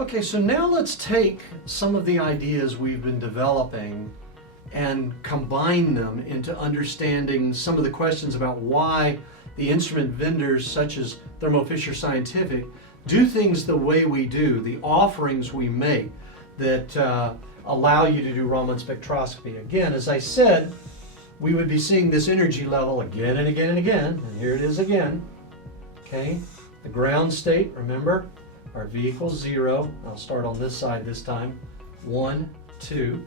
Okay, so now let's take some of the ideas we've been developing and combine them into understanding some of the questions about why the instrument vendors such as Thermo Fisher Scientific do things the way we do, the offerings we make that allow you to do Raman spectroscopy. Again, as I said, we would be seeing this energy level again and again and again, and here it is again. Okay, the ground state, remember, our V equals 0. I'll start on this side this time. 1, 2.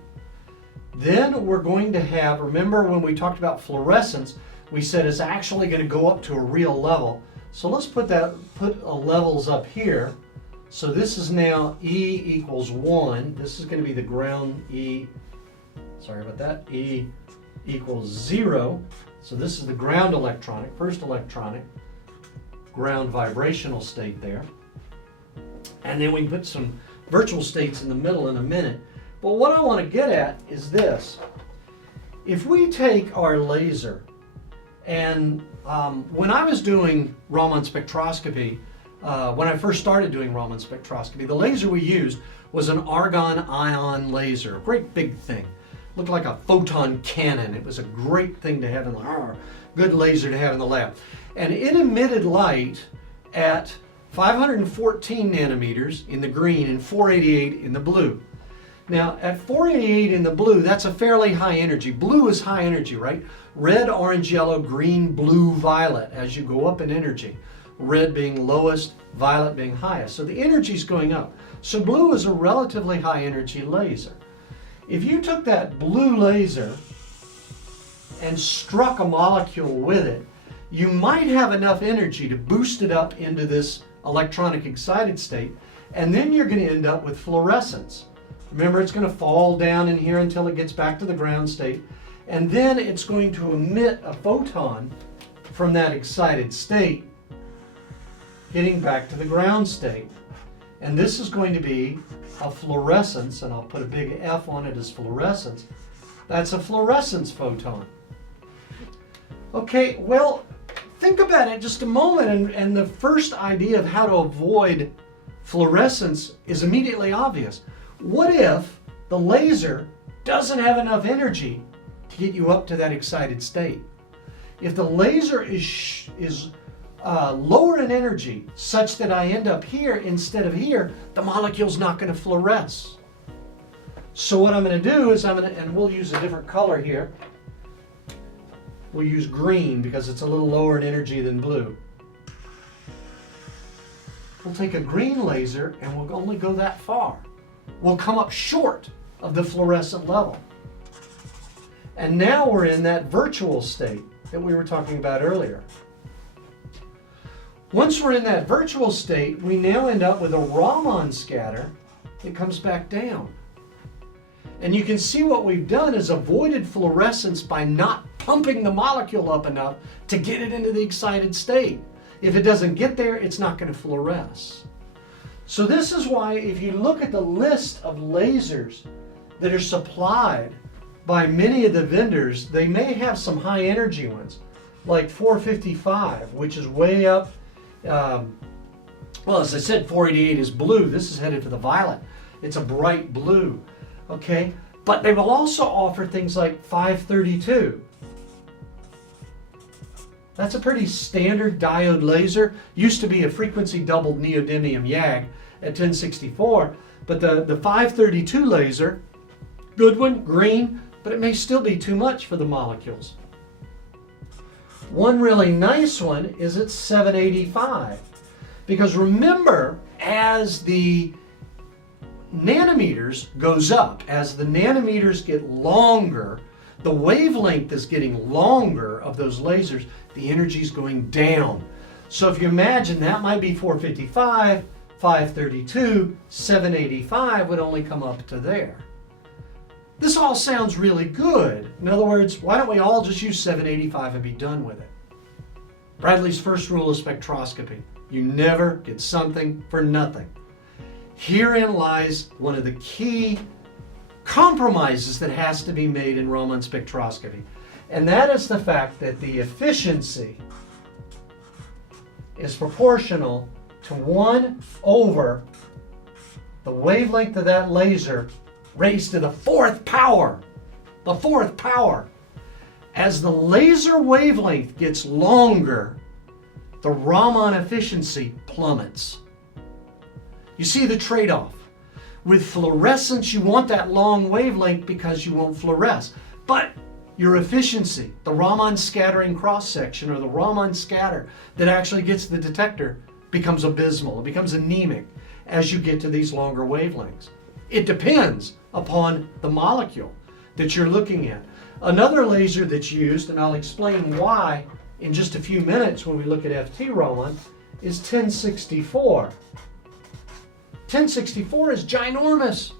Then we're going to have, remember when we talked about fluorescence, we said it's actually going to go up to a real level. So let's put levels up here. So this is now E equals 1. This is going to be the ground E, sorry about that, E equals 0. So this is the ground electronic, first electronic, ground vibrational state there. And then we can put some virtual states in the middle in a minute. But what I want to get at is this. If we take our laser, and when I was doing Raman spectroscopy, when I first started doing Raman spectroscopy, the laser we used was an argon ion laser, a great big thing. Looked like a photon cannon. It was a great thing to have in the good laser to have in the lab. And it emitted light at 514 nanometers in the green and 488 in the blue. Now at 488 in the blue, that's a fairly high energy. Blue is high energy, right? Red, orange, yellow, green, blue, violet as you go up in energy. Red being lowest, violet being highest. So the energy is going up. So blue is a relatively high energy laser. If you took that blue laser and struck a molecule with it, you might have enough energy to boost it up into this electronic excited state, and then you're going to end up with fluorescence. Remember, it's going to fall down in here until it gets back to the ground state, and then it's going to emit a photon from that excited state, getting back to the ground state. And this is going to be a fluorescence, and I'll put a big F on it as fluorescence. That's a fluorescence photon. Okay, well, think about it just a moment, and the first idea of how to avoid fluorescence is immediately obvious. What if the laser doesn't have enough energy to get you up to that excited state? If the laser is lower in energy such that I end up here instead of here, the molecule's not going to fluoresce. So what I'm going to do is and we'll use a different color here. We'll use green because it's a little lower in energy than blue. We'll take a green laser and we'll only go that far. We'll come up short of the fluorescent level. And now we're in that virtual state that we were talking about earlier. Once we're in that virtual state, we now end up with a Raman scatter that comes back down. And you can see what we've done is avoided fluorescence by not pumping the molecule up enough to get it into the excited state. If it doesn't get there, it's not going to fluoresce. So this is why if you look at the list of lasers that are supplied by many of the vendors, they may have some high energy ones, like 455, which is way up. Well, as I said, 488 is blue. This is headed for the violet. It's a bright blue. Okay, but they will also offer things like 532. That's a pretty standard diode laser. Used to be a frequency doubled neodymium YAG at 1064, but the 532 laser, good one, green, but it may still be too much for the molecules. One really nice one is at 785, because remember, as the nanometers goes up, as the nanometers get longer, the wavelength is getting longer of those lasers, the energy is going down. So if you imagine that might be 455, 532, 785 would only come up to there. This all sounds really good. In other words, why don't we all just use 785 and be done with it? Bradley's first rule of spectroscopy: you never get something for nothing. Herein lies one of the key compromises that has to be made in Raman spectroscopy. And that is the fact that the efficiency is proportional to 1 over the wavelength of that laser raised to the fourth power. The fourth power. As the laser wavelength gets longer, the Raman efficiency plummets. You see the trade-off. With fluorescence, you want that long wavelength because you won't fluoresce. But your efficiency, the Raman scattering cross-section or the Raman scatter that actually gets the detector, becomes abysmal. It becomes anemic as you get to these longer wavelengths. It depends upon the molecule that you're looking at. Another laser that's used, and I'll explain why in just a few minutes when we look at FT Raman, is 1064. 1064 is ginormous.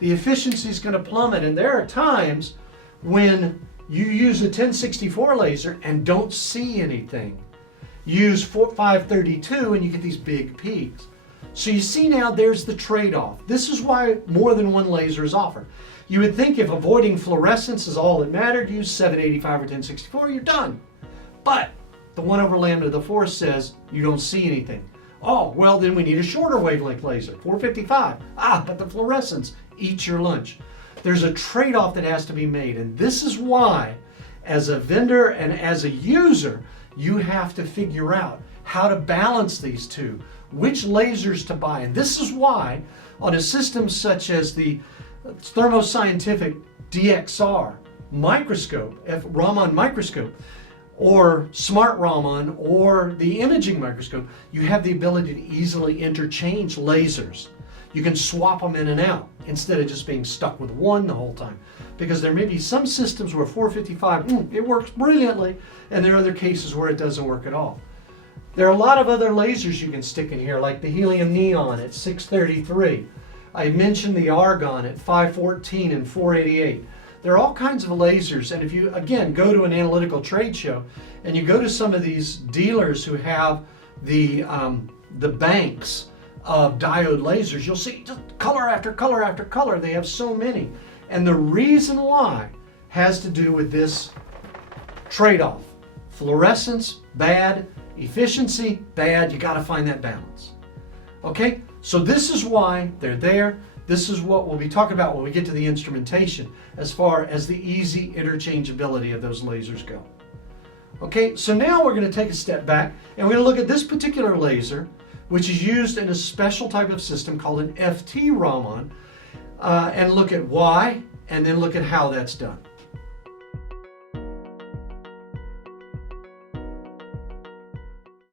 The efficiency is going to plummet, and there are times when you use a 1064 laser and don't see anything. Use 532 and you get these big peaks. So you see now there's the trade-off. This is why more than one laser is offered. You would think if avoiding fluorescence is all that mattered, use 785 or 1064, you're done. But the 1 over lambda to the 4 says you don't see anything. Oh, well then we need a shorter wavelength laser, 455. But the fluorescence eats your lunch. There's a trade-off that has to be made, and this is why, as a vendor and as a user, you have to figure out how to balance these two, which lasers to buy. And this is why on a system such as the Thermo DXR microscope, Raman microscope, or Smart Raman, or the imaging microscope, you have the ability to easily interchange lasers. You can swap them in and out instead of just being stuck with one the whole time. Because there may be some systems where 455, it works brilliantly, and there are other cases where it doesn't work at all. There are a lot of other lasers you can stick in here, like the helium neon at 633. I mentioned the argon at 514 and 488. There are all kinds of lasers, and if you, again, go to an analytical trade show, and you go to some of these dealers who have the banks of diode lasers, you'll see just color after color after color. They have so many. And the reason why has to do with this trade-off. Fluorescence, bad. Efficiency, bad. You got to find that balance. Okay? So this is why they're there. This is what we'll be talking about when we get to the instrumentation as far as the easy interchangeability of those lasers go. Okay, so now we're going to take a step back and we're going to look at this particular laser, which is used in a special type of system called an FT Raman, and look at why and then look at how that's done.